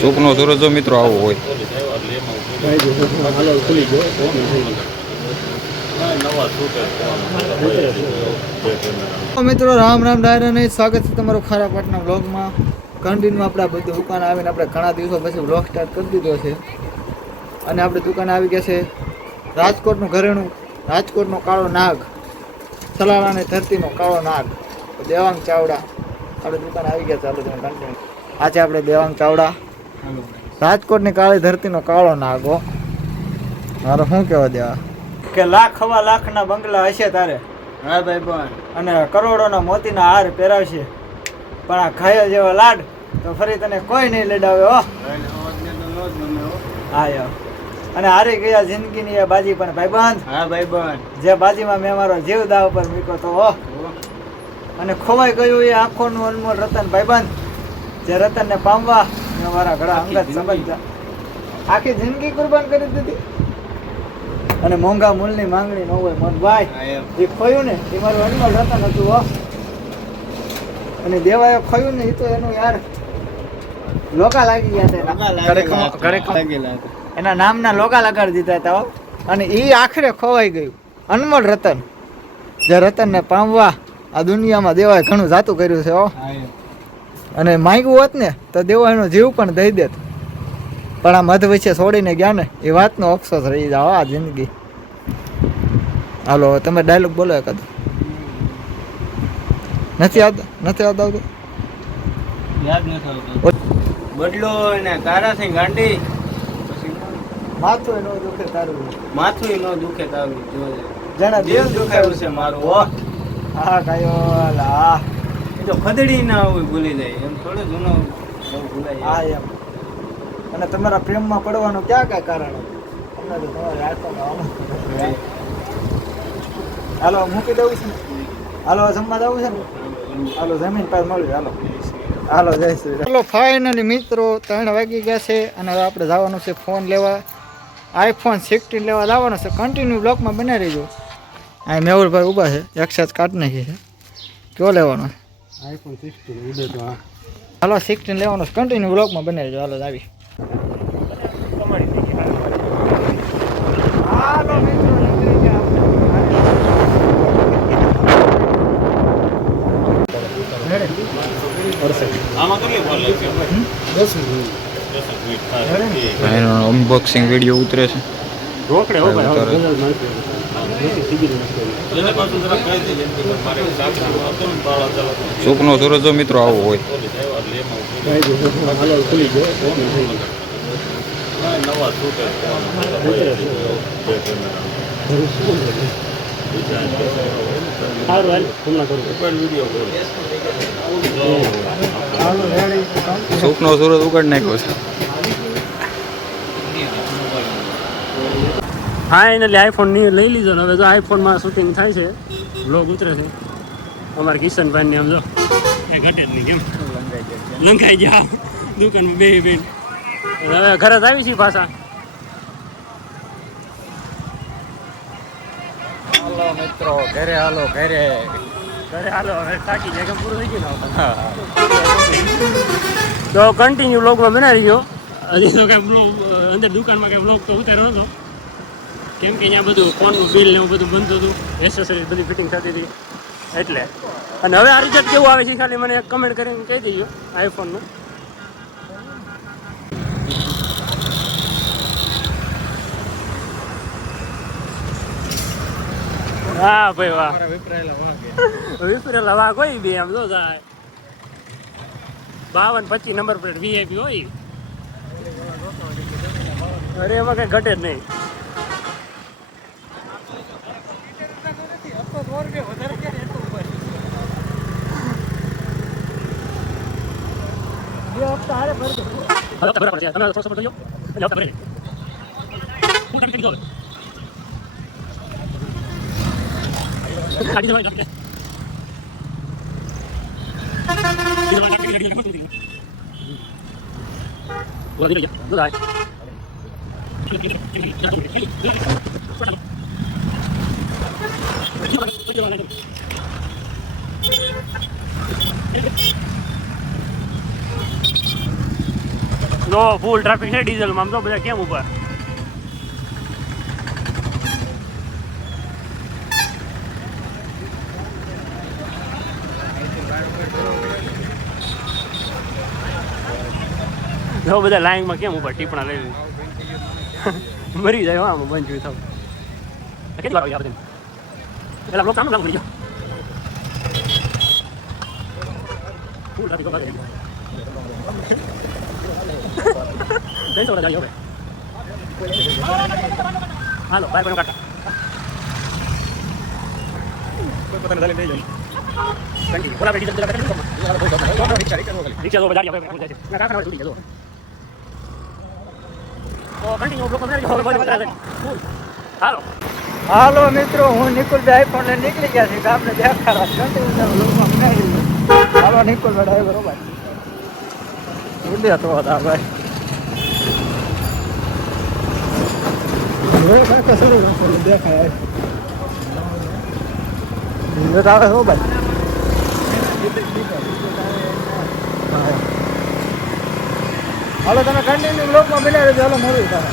સુખનો સૂરજ જો મિત્રો આવો હોય. મિત્રો રામ રામ ડાયરા નહીં, સ્વાગત છે તમારું ખારા પાટના વ્લોગમાં. કન્ટિન્યુ આપણે બધી દુકાન આવીને આપણે ઘણા દિવસો પછી વ્લોગ સ્ટાર્ટ કરી દીધો છે. અને આપણી દુકાન આવી ગયા છે રાજકોટનું ઘરેણું, રાજકોટનો કાળો નાગ, સલાળાની ધરતીનો કાળો નાગ, દેવાંગ ચાવડા. આપણે દુકાન આવી ગયા. ચાલો તમે કન્ટિન્યુ. આજે આપણે દેવાંગ ચાવડા, રાજકોટની કાળી ધરતીનો કાળો નાગ. હો મારો શું કહેવા દેવા કે લાખ હવા લાખના બંગલા હશે તારે. હા ભાઈ પણ અને કરોડોના મોતીના હાર પહેરાવશે, પણ આ ઘાયલ જેવો લાડ તો ફરી તને કોઈ નહીં લડાવે. હો હા યાર. અને હારી ગયા જિંદગીની એ બાજી પણ ભાઈબંધ. હા ભાઈ પણ જે બાજીમાં મેં મારો જીવ દાવ પર મૂક્યો તો. હો અને ખોવાઈ ગયું એ આંખોનું અનમોલ રતન ભાઈબંધ, જે રતનને પામવા મેં મારા ઘણા અંગત સંબંધ આખી જિંદગી કુરબાન કરી દીધી. અને મોંઘા મૂલની માંગણી ન હોય મોહનભાઈ, એ ખોયું ને એ મારું અનમોલ રતન હતું. હો અને દેવાએ ખોયું ને એ તો એનું યાર લોકા લાગી ગયા હતા, એના નામના લોકા લગાડી દીધા હતા. હો અને એ આખરે ખોવાઈ ગયું અનમોલ રતન, જે રતનને પામવા આ દુનિયામાં દેવાએ ઘણું જાતું કર્યું છે. હો અને માંગ્યું હોત ને તો દેવો એનો જીવ પણ દઈ દેત, પણ આ મધ વચ્ચે છોડીને ગયા ને એ વાતનો અફસોસ રહી જાવ આ જિંદગી. હાલો તમે ડાયલોગ બોલો એકાદ. નથી આવતો યાદ નથી આવતો. બદલો ને તારાથી ગાંડી, માથું ન દુખે તારું, માથું ન દુખે તારું, જેના દિલ દુખાયું છે મારું. હો હા કયો લા એ તો ખદડી ના હોય ભૂલી જાય એમ, થોડે જૂનો ભૂલાય. હા એમ. અને તમારા પ્રેમમાં પડવાનું ક્યાં કઈ કારણ હતું? તમને તો તમારે રાખવાનું. હાલો મૂકી દઉં છે ને, હાલો જમવા જવું છે ને, હાલો જમીન પાસે મળી. હાલો હાલો જય શ્રી રામ. ચાલો ફાઇનલી મિત્રો 3 વાગી ગયા છે અને હવે આપણે જવાનું છે ફોન લેવા. iPhone 16 લેવા જવાનો છે. કન્ટિન્યુ બ્લોકમાં બનાવી રહીજો. આ મેહુલભાઈ ઊભા છે, એક્સેસ કાઢ નાખી છે. કયો લેવાનો? iPhone 16 ઉડે તો. હાલો 16 લેવાનો છે. કન્ટિન્યુ બ્લોકમાં બનાવી રહીજો. હાલો આવી. હાલો મિત્રો નીકળી ગયા એનો અનબોક્સિંગ વિડીયો ઉતરે છે. રોકડે હો ભાઈ. સુખનો સૂરજ જો મિત્રો આવો હોય. સુખનો સૂરજ ઉગાડી નાખ્યો છે. ફાઇનલી આઈફોન લઈ લીધો ને હવે જો આઈફોનમાં શૂટિંગ થાય છે, બ્લોગ ઉતરે છે. અમારા કિશનભાઈ ને આમ જો એ ઘટે જ નહીં, કેમ લંકાઈ ગયા દુકાનમાં બે હવે ઘરે જ આવી છીએ પાછા. હાલો મિત્રો ઘરે હાલો, ઘરે હવે થાકી જાય કેમ પૂરું થઈ ગયું ને. તો કન્ટિન્યુ બ્લોગમાં બનાવી દો. હજી તો કાંઈ બ્લોગ અંદર દુકાનમાં કાંઈ બ્લોગ તો ઉતાર્યો નતો, કેમ કે અહીંયા બધું ફોનનું બિલ ને એવું બધું બનતું હતું, એસેસરીઝ બધી ફિટિંગ થતી હતી એટલે. અને હવે આ રિઝલ્ટ કેવું આવે છે ખાલી મને એક કમેન્ટ કરીને કહી દેજો આઈફોનનું. હા ભાઈ વાહ, વિપરેલા વાહ કોઈ બી એમ જો થાય. 52-25 નંબર પ્લેટ VIP હોય. અરે એમાં કઈ ઘટે જ નહીં. જો ફૂલ ટ્રાફિક છે ડીઝલમાં. આમ તો બધા કેમ ઊભા. જો બધા લાઈનમાં કેમ ઊભા ટીપણા લઈ મરી જાય આમ બંધ જોઈ થાવ. કેટલી વાર આવી આ બધે પેલા બ્લોક સામે લાગુ પડી ગયો. Full traffic over there. Then so જાય હવે. હાલો બાય કોનો કાટા. કોઈ પોતાને ડાલી દઈ જાય. Thank you. કોલા બેટી જલ્દી કાટા. રિક્ષા જો બજાર આવે પહોંચે છે. ના કાકા ના છૂટી ગયો. તો કન્ટિન્યુ બ્લોક માં રહી ગયો. હાલો. હાલો મિત્રો, હું નિકુલભાઈ આઈફોન લઈને નીકળી ગયા છે ગામને દેખાડા કન્ટિન્યુ લોકમાં બનાવી દીધું. હાલો નિકુલભાઈ ડ્રાઈવર ભાઈ ઉડ્યા તો હતા ભાઈ. દેખાય આવે હો ભાઈ. હાલો તમે કન્ટિન્યુ બ્લોકમાં બનાવી દેજો. હાલો મળ્યું તારે.